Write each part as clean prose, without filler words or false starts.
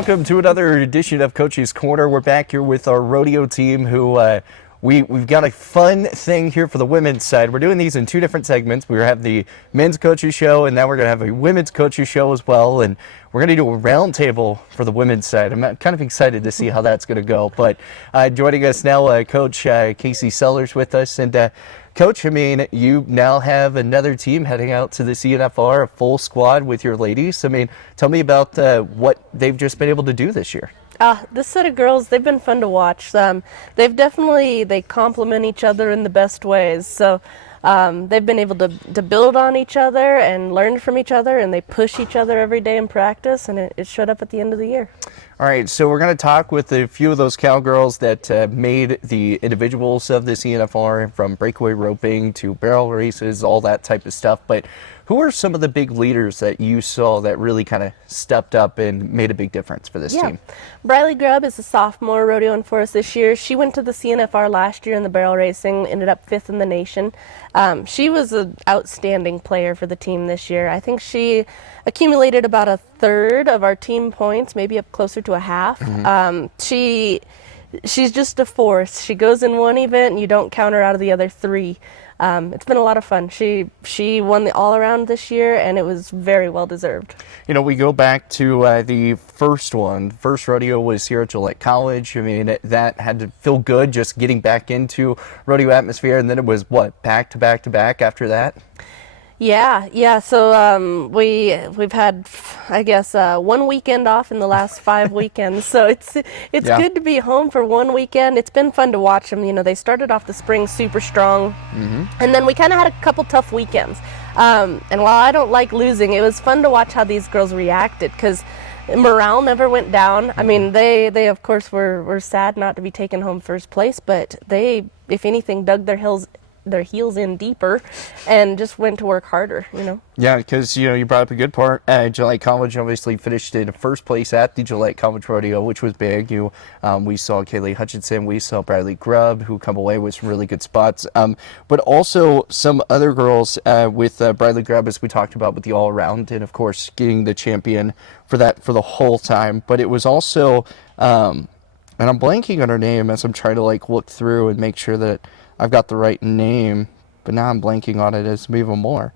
welcome to another edition of Coach's Corner. We're back here with our rodeo team who we've got a fun thing here for the women's side. We're doing these in two different segments. We have the men's coaches show, and now we're going to have a women's coaches show as well. And we're going to do a round table for the women's side. I'm kind of excited to see how that's going to go. But joining us now, Coach Casey Sellers with us. And Coach, I mean, you now have another team heading out to the CNFR, a full squad with your ladies. I mean, tell me about what they've just been able to do this year. This set of girls, they've been fun to watch. They complement each other in the best ways. So they've been able to build on each other and learn from each other, and they push each other every day in practice, and it showed up at the end of the year. All right, so we're going to talk with a few of those cowgirls that made the individuals of the CNFR, from breakaway roping to barrel races, all that type of stuff. But who are some of the big leaders that you saw that really kind of stepped up and made a big difference for this team? Briley Grubb is a sophomore rodeoing for us this year. She went to the CNFR last year in the barrel racing, ended up 5th in the nation. She was an outstanding player for the team this year. I think she accumulated about a third of our team points, maybe up closer to a half. She's just a force. She goes in one event and you don't count her out of the other three. It's been a lot of fun. She won the all-around this year, and it was very well-deserved. You know, we go back to the first one. First rodeo was here at Gillette College. I mean, that had to feel good just getting back into rodeo atmosphere, and then it was, what, back to back to back after that? Yeah. So we've had, I guess, 1 weekend off in the last 5 weekends. So it's good to be home for 1 weekend. It's been fun to watch them. You know, they started off the spring super strong, and then we kind of had a couple tough weekends. And while I don't like losing, it was fun to watch how these girls reacted, because morale never went down. I mean, they of course were sad not to be taken home first place, but they, if anything, dug their heels in deeper and just went to work harder, you know. Yeah, because, you know, you brought up a good part. Gillette College obviously finished in first place at the Gillette College Rodeo, which was big. We saw Kaylee Hutchinson, we saw Bradley Grubb, who come away with some really good spots. But also some other girls with Bradley Grubb, as we talked about, with the all-around, and of course getting the champion for the whole time. But it was also, and I'm blanking on her name as I'm trying to look through and make sure that I've got the right name, but now I'm blanking on it as even more.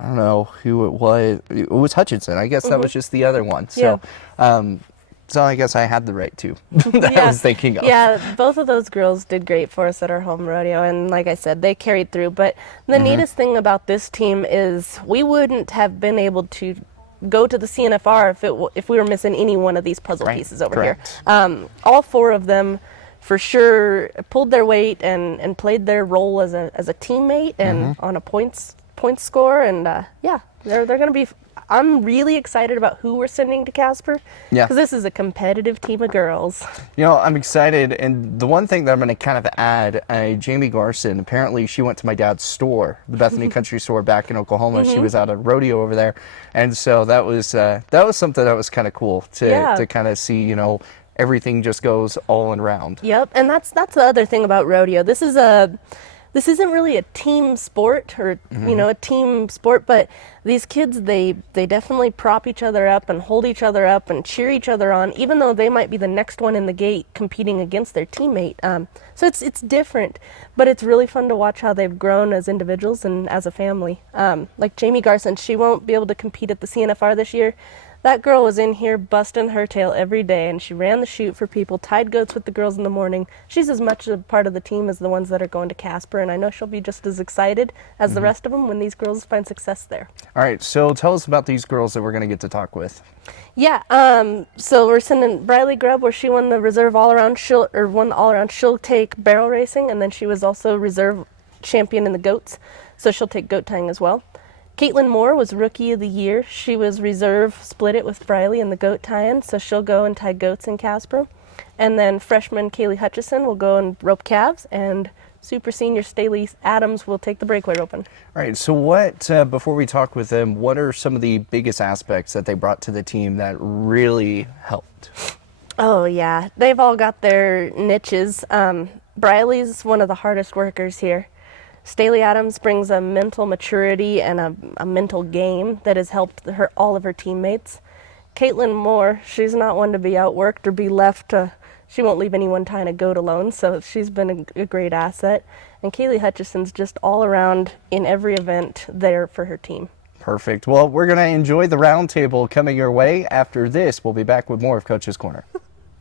I don't know who it was. It was Hutchinson. I guess that was just the other one. So, so I guess I had the right two that I was thinking of. Yeah, both of those girls did great for us at our home rodeo, and like I said, they carried through. But the neatest thing about this team is we wouldn't have been able to go to the CNFR if we were missing any one of these puzzle pieces over here. All 4 of them for sure pulled their weight and played their role as a teammate and on a points score, and they're going to be. I'm really excited about who we're sending to Casper, because this is a competitive team of girls. You know, I'm excited, and the one thing that I'm going to kind of add, Jamie Garson, apparently she went to my dad's store, the Bethany Country Store back in Oklahoma. She was out at rodeo over there, and so that was something that was kind of cool to kind of see, you know, everything just goes all around. Yep, and that's the other thing about rodeo. This isn't really a team sport, or you know, a team sport, but these kids, they definitely prop each other up and hold each other up and cheer each other on, even though they might be the next one in the gate competing against their teammate. So it's different, but it's really fun to watch how they've grown as individuals and as a family. Like Jamie Garson, she won't be able to compete at the CNFR this year. That girl was in here busting her tail every day, and she ran the chute for people, tied goats with the girls in the morning. She's as much a part of the team as the ones that are going to Casper, and I know she'll be just as excited as the rest of them when these girls find success there. All right, so tell us about these girls that we're going to get to talk with. Yeah, so we're sending Briley Grubb, where she won the reserve all-around. She'll take barrel racing, and then she was also reserve champion in the goats, so she'll take goat tying as well. Caitlin Moore was Rookie of the Year. She was reserve, split it with Briley in the goat tie-in, so she'll go and tie goats in Casper. And then freshman Kaylee Hutchison will go and rope calves, and super senior Staley Adams will take the breakaway roping. All right, so what, before we talk with them, what are some of the biggest aspects that they brought to the team that really helped? Oh, yeah. They've all got their niches. Briley's one of the hardest workers here. Staley Adams brings a mental maturity and a mental game that has helped all of her teammates. Caitlin Moore, she's not one to be outworked or be left. She won't leave anyone tying a goat alone, so she's been a great asset. And Kaylee Hutchison's just all around in every event there for her team. Perfect. Well, we're going to enjoy the roundtable coming your way. After this, we'll be back with more of Coach's Corner.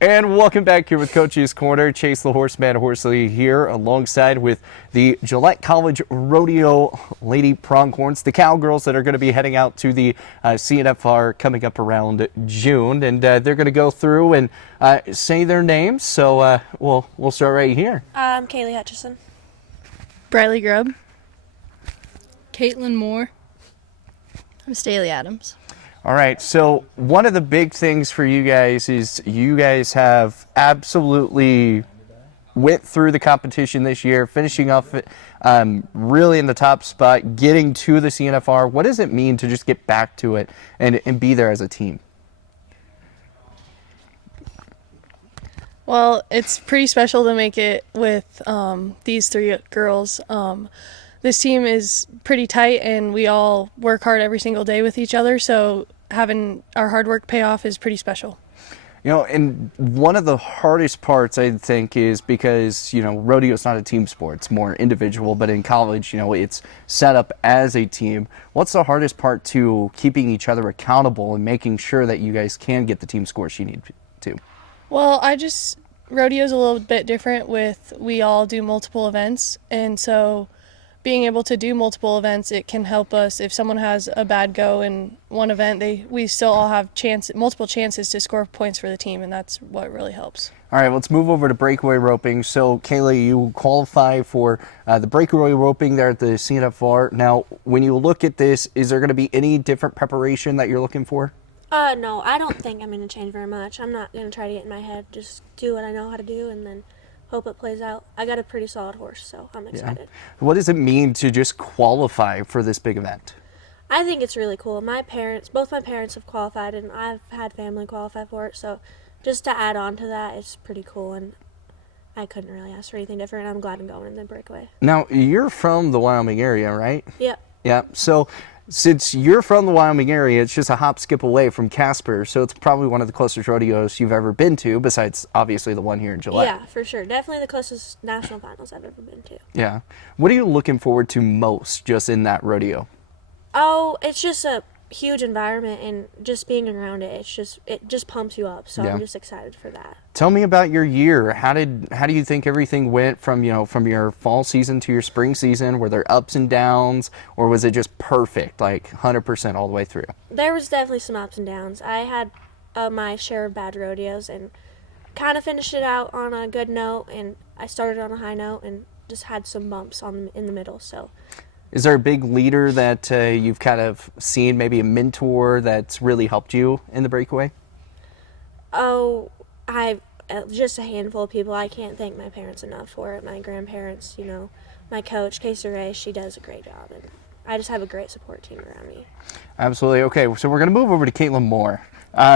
And welcome back here with Coach's Corner. Chase the Horseman Horsley here alongside with the Gillette College Rodeo Lady Pronghorns, the Cowgirls that are going to be heading out to the CNFR coming up around June. And they're going to go through and say their names. So we'll start right here. I'm Kaylee Hutchison. Briley Grubb. Caitlin Moore. I'm Staley Adams. All right, so one of the big things for you guys is you guys have absolutely went through the competition this year, finishing off really in the top spot, getting to the CNFR. What does it mean to just get back to it and be there as a team? Well, it's pretty special to make it with these three girls. This team is pretty tight, and we all work hard every single day with each other, so having our hard work pay off is pretty special. You know, and one of the hardest parts, I think, is because, you know, rodeo is not a team sport. It's more individual, but in college, you know, it's set up as a team. What's the hardest part to keeping each other accountable and making sure that you guys can get the team scores you need to? Well, rodeo's a little bit different with we all do multiple events, and so being able to do multiple events, it can help us if someone has a bad go in one event, we still all have multiple chances to score points for the team, and that's what really helps. All right, let's move over to breakaway roping. So, Kaylee, you qualify for the breakaway roping there at the CNFR. Now, when you look at this, is there going to be any different preparation that you're looking for? No, I don't think I'm going to change very much. I'm not going to try to get in my head. Just do what I know how to do and then hope it plays out. I got a pretty solid horse, so I'm excited. Yeah. What does it mean to just qualify for this big event? I think it's really cool. Both my parents have qualified, and I've had family qualify for it, so just to add on to that, it's pretty cool, and I couldn't really ask for anything different. I'm glad I'm going in the breakaway. Now, you're from the Wyoming area, right? Yep. Yeah, so since you're from the Wyoming area, it's just a hop, skip away from Casper, so it's probably one of the closest rodeos you've ever been to, besides obviously the one here in Gillette. Yeah, for sure. Definitely the closest national finals I've ever been to. Yeah. What are you looking forward to most just in that rodeo? Oh, it's just a huge environment, and just being around it, it just pumps you up, so Yeah. I'm just excited for that. Tell me about your year. How do you think everything went from your fall season to your spring season? Were there ups and downs, or was it just perfect, like 100% all the way through? There was definitely some ups and downs. I had my share of bad rodeos and kind of finished it out on a good note, and I started on a high note and just had some bumps in the middle. So, is there a big leader that you've kind of seen, maybe a mentor that's really helped you in the breakaway? Oh, just a handful of people. I can't thank my parents enough for it. My grandparents, my coach, Casey Ray, she does a great job, and I just have a great support team around me. Absolutely. Okay, so we're going to move over to Caitlin Moore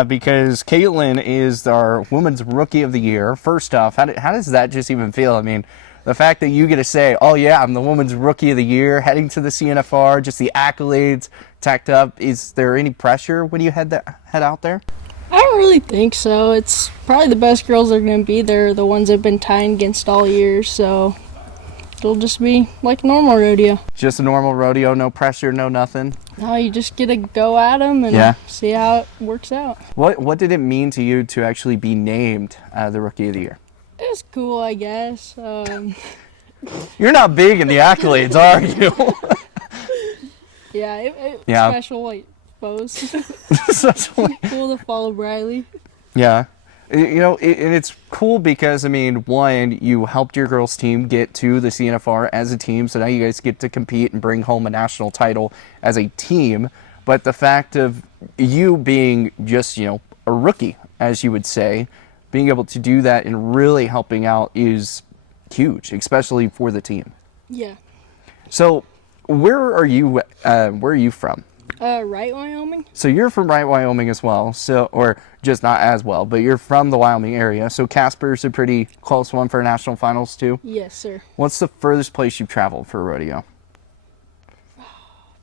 because Caitlin is our Women's Rookie of the Year. First off, how does that just even feel? I mean, the fact that you get to say, oh yeah, I'm the Women's Rookie of the Year, heading to the CNFR, just the accolades tacked up. Is there any pressure when you head out there? I don't really think so. It's probably the best girls that are going to be there, the ones that have been tying against all years, so it'll just be like a normal rodeo. Just a normal rodeo, no pressure, no nothing? No, you just get to go at them and see how it works out. What did it mean to you to actually be named the Rookie of the Year? It's cool, I guess. You're not big in the accolades, are you? Yeah, it's Yeah. special, I suppose. Especially. Cool to follow Briley. Yeah. And it's cool because, I mean, one, you helped your girls' team get to the CNFR as a team, so now you guys get to compete and bring home a national title as a team. But the fact of you being just, a rookie, as you would say, being able to do that and really helping out is huge, especially for the team. Yeah. So, where are you from? Wright, Wyoming? So you're from Wright, Wyoming as well, or just not as well, but you're from the Wyoming area. So Casper's a pretty close one for national finals too. Yes, sir. What's the furthest place you've traveled for a rodeo?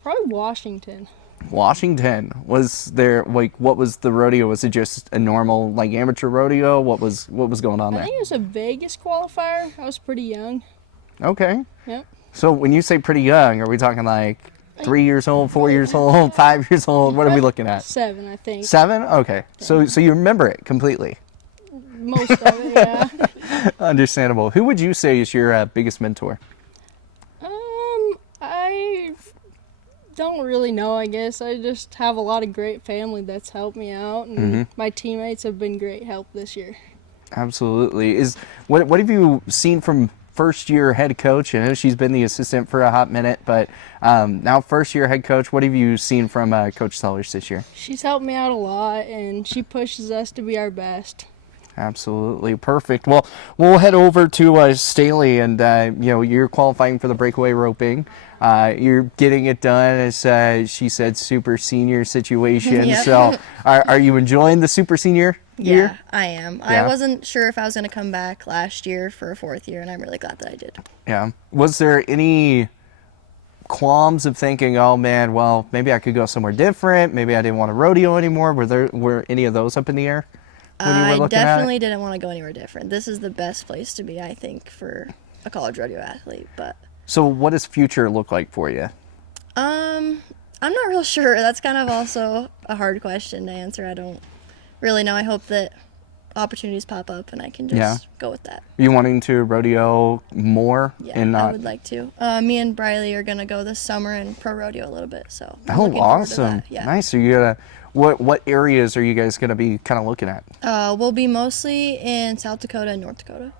Probably Washington. Washington. Was there like what was the rodeo? Was it just a normal like amateur rodeo? What was going on I there? think it was a Vegas qualifier. I was pretty young. Okay. Yep. So when you say pretty young, are we talking like 3 years old, 4 years old, 5 years old? What are we looking at? 7, I think. 7? Okay. So you remember it completely. Most of it, yeah. Understandable. Who would you say is your biggest mentor? I don't really know, I guess. I just have a lot of great family that's helped me out, and my teammates have been great help this year. Absolutely. What have you seen from first year head coach? I know she's been the assistant for a hot minute, but now first year head coach, what have you seen from Coach Sellers this year? She's helped me out a lot, and she pushes us to be our best. Absolutely perfect. Well, we'll head over to Staley, and you're qualifying for the breakaway roping. You're getting it done, as she said, super senior situation. Yep. So, are you enjoying the super senior year? Yeah, I am. Yeah. I wasn't sure if I was going to come back last year for a 4th year, and I'm really glad that I did. Yeah. Was there any qualms of thinking, oh man, well maybe I could go somewhere different? Maybe I didn't want to rodeo anymore. Were any of those up in the air when you were I looking at it? definitely didn't want to go anywhere different. This is the best place to be, I think, for a college rodeo athlete. But So what does future look like for you? I'm not real sure. That's kind of also a hard question to answer. I don't really know. I hope that opportunities pop up and I can just go with that. Are you wanting to rodeo more? Yeah, and I not would like to. Me and Briley are gonna go this summer and pro rodeo a little bit. So I'm Oh, looking forward to awesome. that. Yeah. Nice. So you gonna what areas are you guys gonna be kind of looking at? We'll be mostly in South Dakota and North Dakota.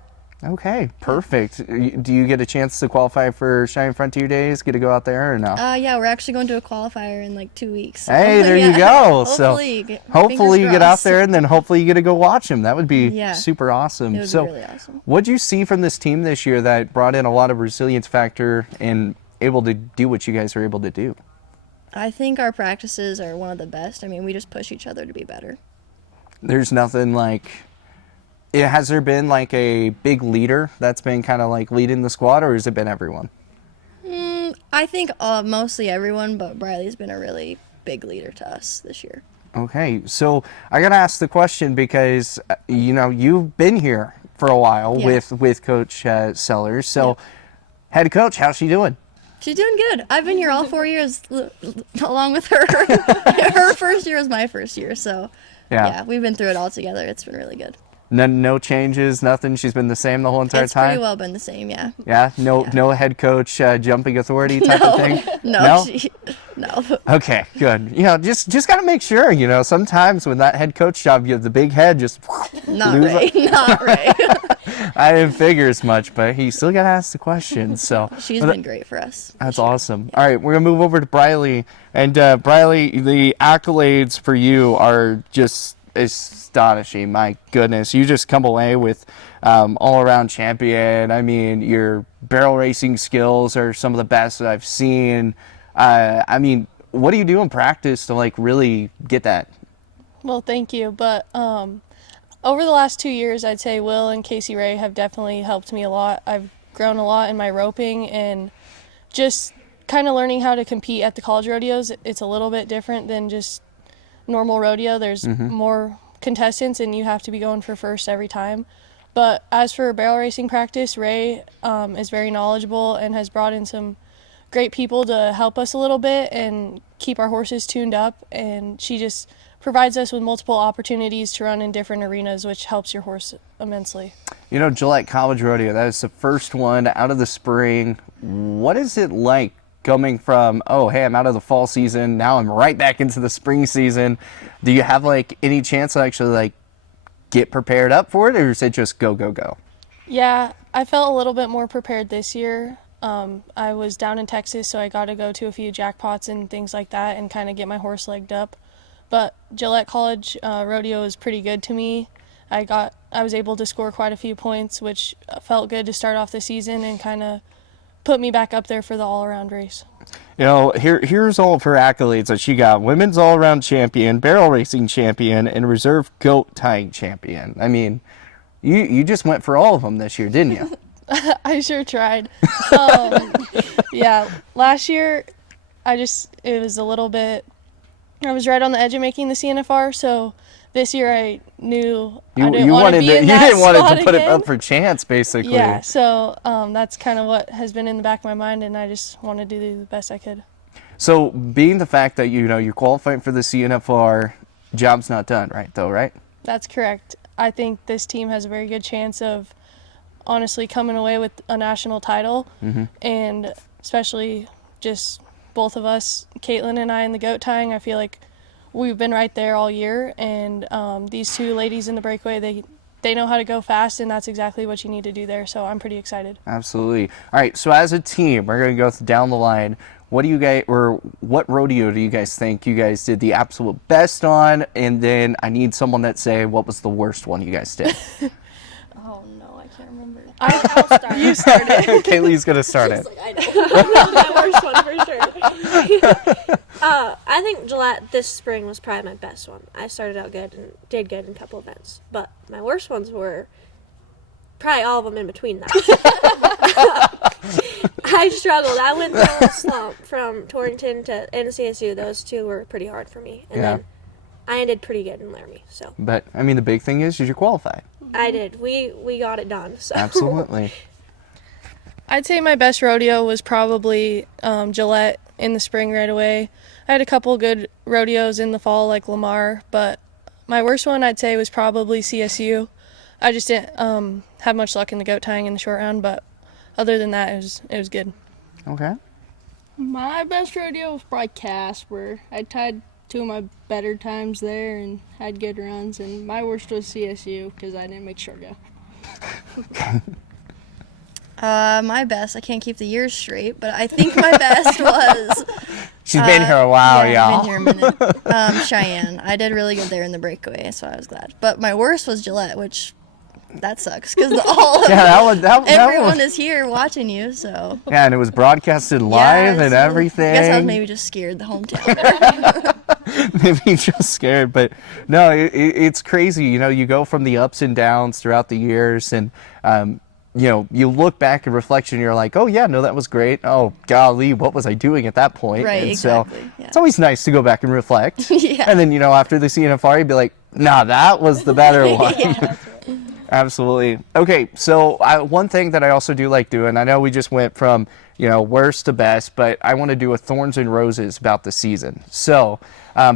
Okay, perfect. Do you get a chance to qualify for Shining Frontier Days? Get to go out there or no? Yeah, we're actually going to a qualifier in like 2 weeks. So, Hey, there you yeah. go. Hopefully, Hopefully you fingers get out crossed. there, and then hopefully you get to go watch them. That would be Yeah. super awesome. It would So be really awesome. what'd you see from this team this year that brought in a lot of resilience factor and able to do what you guys are able to do? I think our practices are one of the best. I mean, we just push each other to be better. There's nothing like has there been like a big leader that's been kind of like leading the squad, or has it been everyone? I think mostly everyone, but Briley's been a really big leader to us this year. Okay, so I gotta ask the question because you've been here for a while Yeah. with Coach Sellers. So, head coach, how's she doing? She's doing good. I've been here all 4 years along with her. Her first year was my first year, so yeah, we've been through it all together. It's been really good. No changes, nothing. She's been the same the whole entire It's time. pretty well been the same, yeah. Yeah, no head coach jumping authority type of thing. No, No? no. Okay, good. Just gotta make sure. Sometimes when that head coach job, you have the big head. Just Not lose Ray. Not Ray. I didn't figure as much, but he still got to ask the question. So She's been great for us. that's awesome. All right, we're gonna move over to Briley, and Briley, the accolades for you are just astonishing. My goodness, you just come away with all-around champion. I mean, your barrel racing skills are some of the best that I've seen. I mean, what do you do in practice to like really get that? Well, thank you. But over the last 2 years, I'd say Will and Casey Ray have definitely helped me a lot. I've grown a lot in my roping and just kind of learning how to compete at the college rodeos. It's a little bit different than just normal rodeo. There's more contestants and you have to be going for first every time. But as for barrel racing practice, Ray is very knowledgeable and has brought in some great people to help us a little bit and keep our horses tuned up, and she just provides us with multiple opportunities to run in different arenas, which helps your horse immensely. Gillette College Rodeo, that is the first one out of the spring. What is it like coming from, oh, hey, I'm out of the fall season, now I'm right back into the spring season? Do you have like any chance to actually like get prepared up for it, or is it just go, go, go? Yeah, I felt a little bit more prepared this year. I was down in Texas, so I got to go to a few jackpots and things like that and kind of get my horse legged up. But Gillette College Rodeo is pretty good to me. I was able to score quite a few points, which felt good to start off the season and kind of put me back up there for the all-around race. Here's all of her accolades that she got: women's all-around champion, barrel racing champion, and reserve goat tying champion. I mean, you just went for all of them this year, didn't you? I sure tried. Yeah, last year it was a little bit I was right on the edge of making the CNFR, so this year I knew I You, didn't you want to wanted be to, in you that didn't want it spot to put it again. up for chance, basically. Yeah, so that's kind of what has been in the back of my mind, and I just wanted to do the best I could. So, being the fact that you're qualifying for the CNFR, job's not done, right? Though, right? That's correct. I think this team has a very good chance of honestly coming away with a national title, and especially just both of us, Caitlin and I, in the goat tying. I feel like we've been right there all year, and these two ladies in the breakaway, they know how to go fast, and that's exactly what you need to do there. So I'm pretty excited. Absolutely. All right. So, as a team, we're going to go down the line. What do you guys, or what rodeo do you guys think you guys did the absolute best on? And then I need someone that say what was the worst one you guys did. Oh no, I can't remember. I'll start. You started. Kaylee's going to start it. I know. My worst one for sure. I think Gillette this spring was probably my best one. I started out good and did good in a couple events, but my worst ones were probably all of them in between that. I struggled. I went through a slump from Torrington to NCSU. Those two were pretty hard for me, and then I ended pretty good in Laramie. So, But, I mean, the big thing is you qualified. I did. We got it done. So. Absolutely. I'd say my best rodeo was probably Gillette in the spring right away. I had a couple good rodeos in the fall like Lamar, but my worst one I'd say was probably CSU. I just didn't have much luck in the goat tying in the short round, but other than that, it was good. Okay. My best rodeo was probably Casper. I tied two of my better times there and had good runs, and my worst was CSU because I didn't make short go. My best, I can't keep the years straight, but I think my best was. She's been here a while, yeah, y'all. I've been here a minute. Cheyenne. I did really good there in the breakaway, so I was glad. But my worst was Gillette, which that sucks because everyone is here watching you. So yeah, and it was broadcasted live and everything. I guess I was maybe just scared the hometown. Maybe just scared, but no, it's crazy. You go from the ups and downs throughout the years, and you look back in reflection, you're like, oh yeah, no, that was great. Oh golly, what was I doing at that point? Right, and exactly. So yeah. it's always nice to go back and reflect. Yeah. And then after the CNFR, you'd be like, nah, that was the better one. Yeah. Absolutely. Okay, so one thing that I also do like doing, I know we just went from worst to best, but I want to do a thorns and roses about the season. So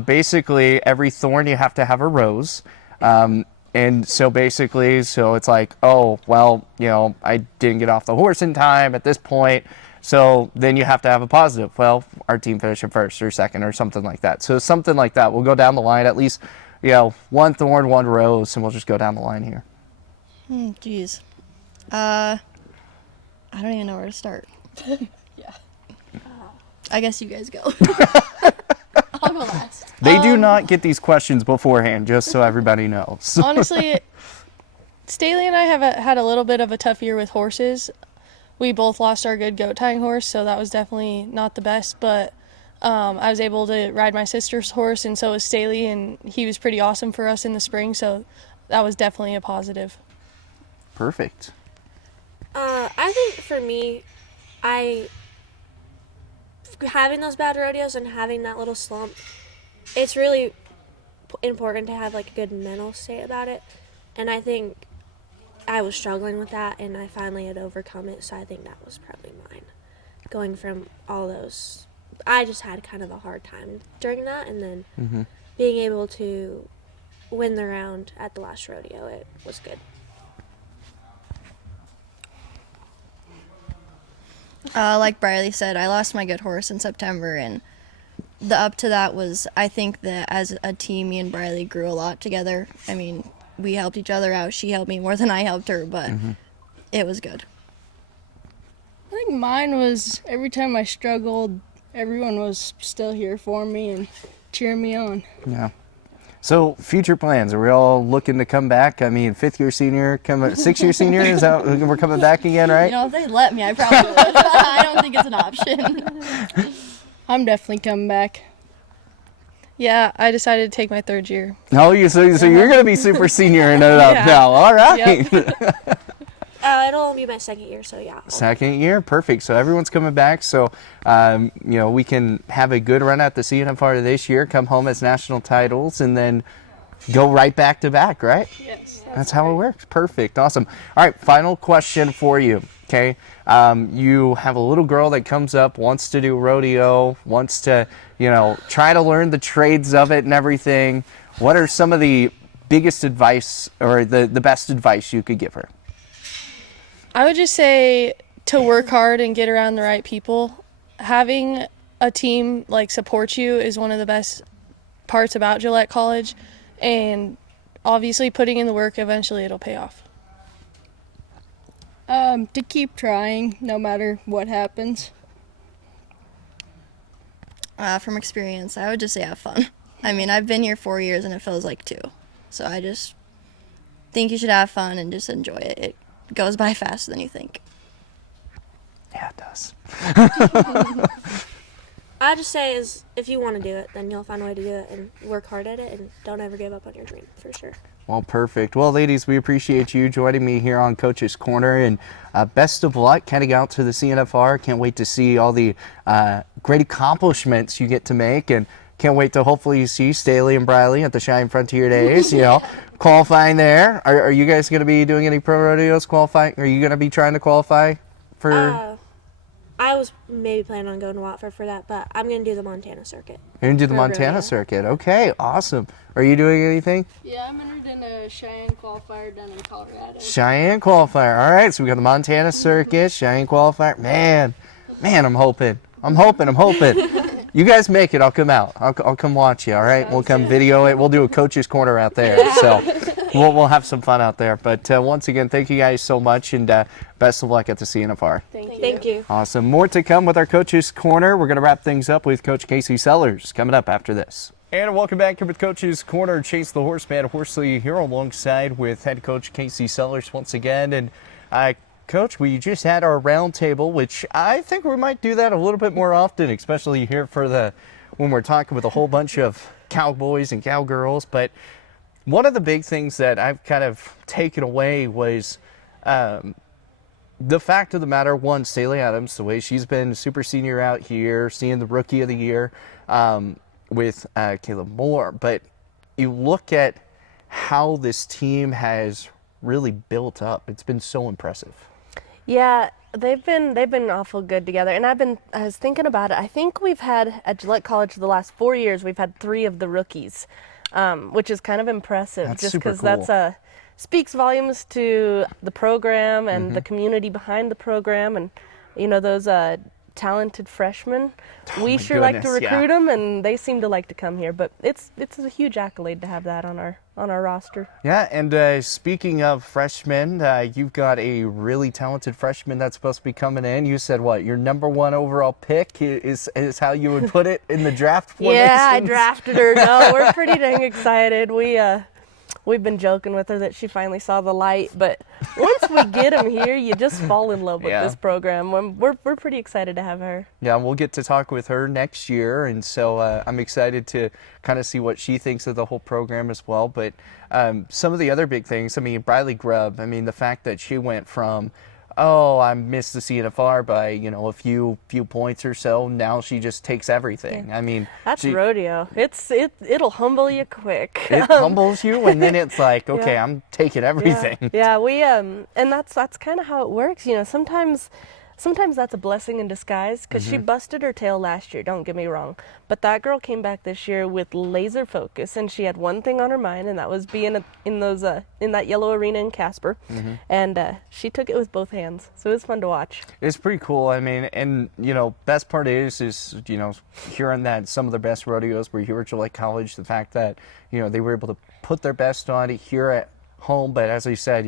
basically, every thorn you have to have a rose. And so basically, it's like, oh, well, I didn't get off the horse in time at this point. So then you have to have a positive. Well, our team finished in first or second or something like that. So something like that. We'll go down the line, at least, one thorn, one rose, and we'll just go down the line here. Geez. I don't even know where to start. Yeah. I guess you guys go. I'll go last. They do not get these questions beforehand, just so everybody knows. Honestly, Staley and I have had a little bit of a tough year with horses. We both lost our good goat tying horse, so that was definitely not the best, but I was able to ride my sister's horse, and so was Staley, and he was pretty awesome for us in the spring, so that was definitely a positive. Perfect. I think for me, having those bad rodeos and having that little slump, it's really important to have like a good mental state about it. And I think I was struggling with that, and I finally had overcome it. So I think that was probably mine. Going from all those, I just had kind of a hard time during that, and then being able to win the round at the last rodeo, it was good. Like Briley said, I lost my good horse in September, and the up to that was, I think that as a team, me and Briley grew a lot together. I mean, we helped each other out. She helped me more than I helped her, but it was good. I think mine was every time I struggled, everyone was still here for me and cheering me on. Yeah. So, future plans, are we all looking to come back? I mean, 5th-year senior, 6th-year senior, is that we're coming back again, right? You know, if they let me, I probably would. I don't think it's an option. I'm definitely coming back. Yeah, I decided to take my 3rd year. Oh, so you're going to be super senior and it up now. All right. Yep. It'll only be my second year, so yeah. Second year, perfect. So everyone's coming back. So we can have a good run at the CNFR this year, come home as national titles, and then go right back to back, right? Yes. That's how it works. Perfect. Awesome. All right, final question for you. Okay. You have a little girl that comes up, wants to do rodeo, wants to, try to learn the trades of it and everything. What are some of the biggest advice or the best advice you could give her? I would just say to work hard and get around the right people. Having a team support you is one of the best parts about Gillette College, and obviously putting in the work, eventually it'll pay off. To keep trying no matter what happens. From experience, I would just say have fun. I mean, I've been here 4 years and it feels like 2. So I just think you should have fun and just enjoy it. It goes by faster than you think. Yeah, it does. I just say is if you want to do it, then you'll find a way to do it and work hard at it, and don't ever give up on your dream, for sure. Well, perfect. Well, ladies, we appreciate you joining me here on Coach's Corner, and best of luck heading out to the CNFR. Can't wait to see all the great accomplishments you get to make, and can't wait to hopefully see Staley and Briley at the Shine Frontier Days, qualifying there. Are you guys going to be doing any pro rodeos qualifying? Are you going to be trying to qualify for? I was maybe planning on going to Watford for that, but I'm going to do the Montana circuit. You're going to do the For Montana rodeo. circuit. Okay, awesome. Are you doing anything? Yeah, I'm entered in a Cheyenne qualifier down in Colorado. Cheyenne qualifier. All right, so we got the Montana circuit, Cheyenne qualifier. Man, I'm hoping. You guys make it. I'll come out. I'll come watch you. All right, we'll come video it. We'll do a Coach's Corner out there. So we'll have some fun out there. But once again, thank you guys so much, and best of luck at the CNFR. Thank you. Awesome. More to come with our Coach's Corner. We're going to wrap things up with Coach Casey Sellers coming up after this. And welcome back here with Coach's Corner. Chase the Horseman Horsley here alongside with head coach Casey Sellers once again. And Coach, we just had our round table, which I think we might do that a little bit more often, especially here when we're talking with a whole bunch of cowboys and cowgirls. But one of the big things that I've kind of taken away was the fact of the matter, one, Staley Adams, the way she's been super senior out here, seeing the Rookie of the Year with Caleb Moore. But you look at how this team has really built up. It's been so impressive. Yeah, they've been awful good together, and I was thinking about it. I think we've had at Gillette College the last 4 years. We've had 3 of the rookies, which is kind of impressive. That's just super because cool. that's speaks volumes to the program and the community behind the program, and those talented freshmen. We my sure like to goodness, yeah. recruit them, and they seem to like to come here. But it's a huge accolade to have that on our roster. Yeah, and speaking of freshmen, you've got a really talented freshman that's supposed to be coming in. You said what? Your number 1 overall pick is how you would put it in the draft formations? Yeah, I drafted her. No, we're pretty dang excited. We've been joking with her that she finally saw the light, but once we get them here, you just fall in love with Yeah. this program. We're pretty excited to have her. Yeah, we'll get to talk with her next year, and so I'm excited to kind of see what she thinks of the whole program as well. But some of the other big things, Briley Grubb, the fact that she went from, I missed the CNFR by, a few points or so. Now she just takes everything. That's rodeo. It'll humble you quick. It humbles you, and then it's like, okay, Yeah. I'm taking everything. Yeah, we and that's kind of how it works. Sometimes that's a blessing in disguise because she busted her tail last year, don't get me wrong. But that girl came back this year with laser focus, and she had one thing on her mind, and that was being in that yellow arena in Casper. And she took it with both hands. So it was fun to watch. It's pretty cool. And best part is hearing that some of the best rodeos were here at Gillette College. The fact that they were able to put their best on it here at home. But as I said,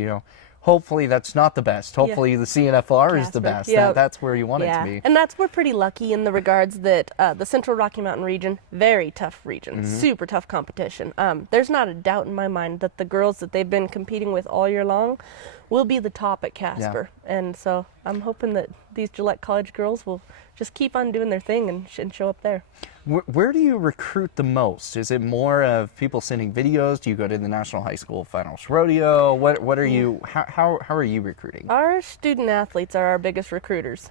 hopefully that's not the best. Hopefully the CNFR is the Casper. best. Yep. That's where you want it to be. And we're pretty lucky in the regards that the Central Rocky Mountain region, very tough region, super tough competition. There's not a doubt in my mind that the girls that they've been competing with all year long we'll be the top at Casper. And so I'm hoping that these Gillette College girls will just keep on doing their thing and show up there. Where do you recruit the most? Is it more of people sending videos? Do you go to the National High School Finals Rodeo? What are you, how are you recruiting? Our student athletes are our biggest recruiters.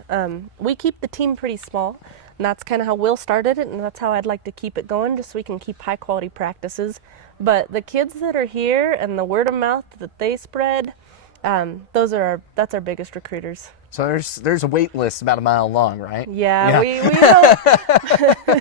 We keep the team pretty small, and that's kind of how Will started it, and that's how I'd like to keep it going, just so we can keep high quality practices. But the kids that are here and the word of mouth that they spread, that's our biggest recruiters. So there's a wait list about a mile long, right? Yeah. we know.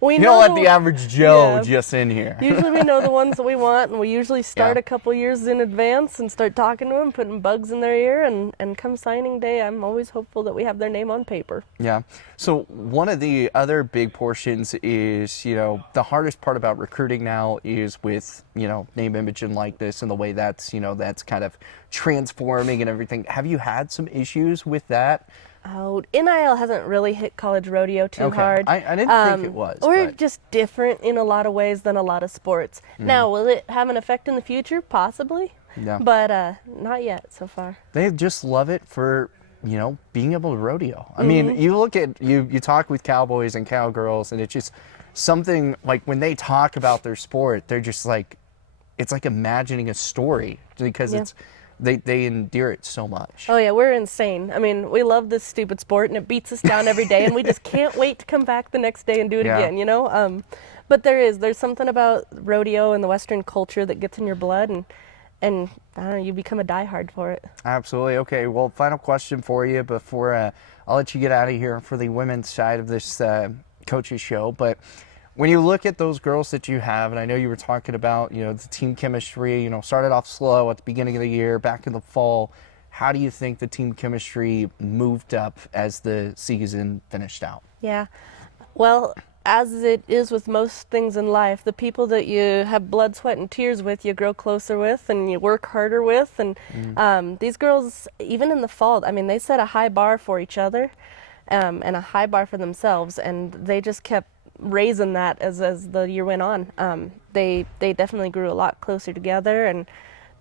We You know don't let the average Joe just in here. Usually we know the ones that we want, and we usually start Yeah. a couple years in advance and start talking to them, putting bugs in their ear, and come signing day, I'm always hopeful that we have their name on paper. Yeah. So one of the other big portions is, the hardest part about recruiting now is with, name, image, and likeness, and the way that's kind of transforming and everything. Have you had some issues with that? Oh, NIL hasn't really hit college rodeo too hard. I didn't think it was. Or but- just different in a lot of ways than a lot of sports. Now, will it have an effect in the future? Possibly. Yeah. But not yet so far. They just love it for, being able to rodeo. I mean, you look at, you talk with cowboys and cowgirls, and it's just something like when they talk about their sport, they're just like, it's like imagining a story because they endear it so much. Oh yeah, we're insane. I mean, we love this stupid sport, and it beats us down every day, and we just can't wait to come back the next day and do it again. But there's something about rodeo and the Western culture that gets in your blood, and I don't know, you become a diehard for it. Absolutely. Okay. Well, final question for you before I'll let you get out of here for the women's side of this coaches show. But when you look at those girls that you have, and I know you were talking about, the team chemistry, started off slow at the beginning of the year, back in the fall. How do you think the team chemistry moved up as the season finished out? Yeah. Well, as it is with most things in life, the people that you have blood, sweat, and tears with, you grow closer with and you work harder with. And these girls, even in the fall, I mean, they set a high bar for each other and a high bar for themselves, and they just kept raising that as the year went on. They definitely grew a lot closer together and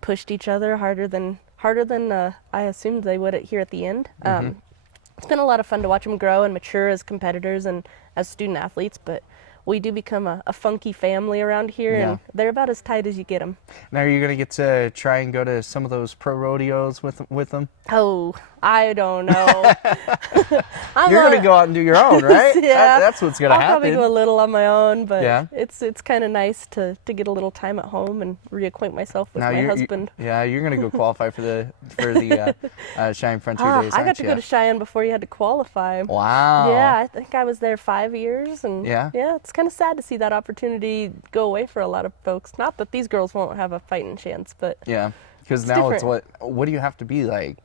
pushed each other harder than I assumed they would here at the end. It's been a lot of fun to watch them grow and mature as competitors and as student athletes, but we do become a funky family around here, and they're about as tight as you get them. Now, are you going to get to try and go to some of those pro rodeos with them? Oh, I don't know. You're going to go out and do your own, right? Yeah. That's what's going to I'll happen. probably go a little on my own, but it's kind of nice to get a little time at home and reacquaint myself with my husband. You're going to go qualify for the Cheyenne Frontier Days. I got to go to Cheyenne before you had to qualify. Wow. Yeah, I think I was there 5 years, and yeah, it's kind of sad to see that opportunity go away for a lot of folks. Not that these girls won't have a fighting chance, but because now different. it's what do you have to be like?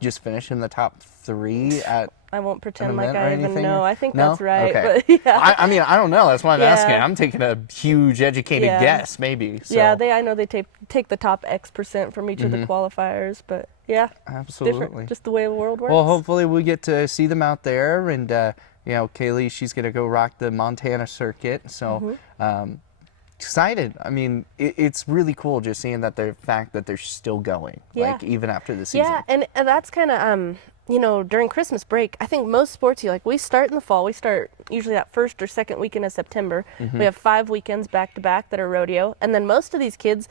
Just finish in the top 3 at. I won't pretend an like event or I even anything? know. I think No? that's right. Okay. But yeah. I mean, I don't know. That's why I'm Yeah. asking. I'm taking a huge educated guess, maybe. So. Yeah, I know they take the top X% from each of the qualifiers, but absolutely different, just the way the world works. Well, hopefully we get to see them out there, and Kaylee, she's gonna go rock the Montana circuit. So excited. I mean, it's really cool just seeing that the fact that they're still going, like even after the season. Yeah, and that's kind of during Christmas break, I think most sports, we start in the fall. We start usually that first or second weekend of September. We have 5 weekends back to back that are rodeo, and then most of these kids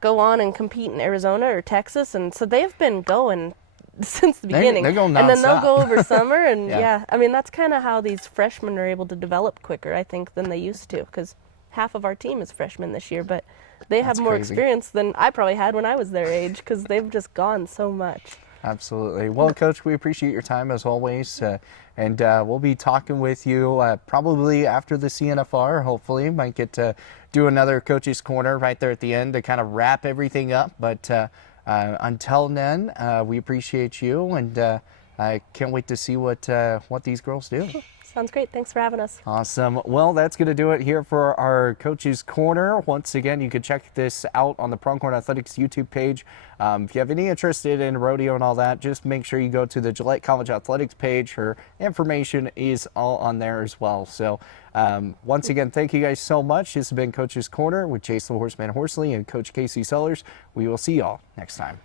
go on and compete in Arizona or Texas, and so they've been going since the beginning. They're going and then they'll nonstop. go over summer, and Yeah. I mean, that's kind of how these freshmen are able to develop quicker, I think, than they used to, because half of our team is freshmen this year, but they have more crazy. experience than I probably had when I was their age, because they've just gone so much. Absolutely. Well, Coach, we appreciate your time as always, and we'll be talking with you probably after the CNFR. Hopefully, might get to do another Coach's Corner right there at the end to kind of wrap everything up. But until then, we appreciate you, and I can't wait to see what these girls do. Sounds great. Thanks for having us. Awesome. Well, that's going to do it here for our Coach's Corner. Once again, you can check this out on the Pronghorn Athletics YouTube page. If you have any interest in rodeo and all that, just make sure you go to the Gillette College Athletics page. Her information is all on there as well. So once again, thank you guys so much. This has been Coach's Corner with Jason the Horseman Horsley and Coach Casey Sellers. We will see y'all next time.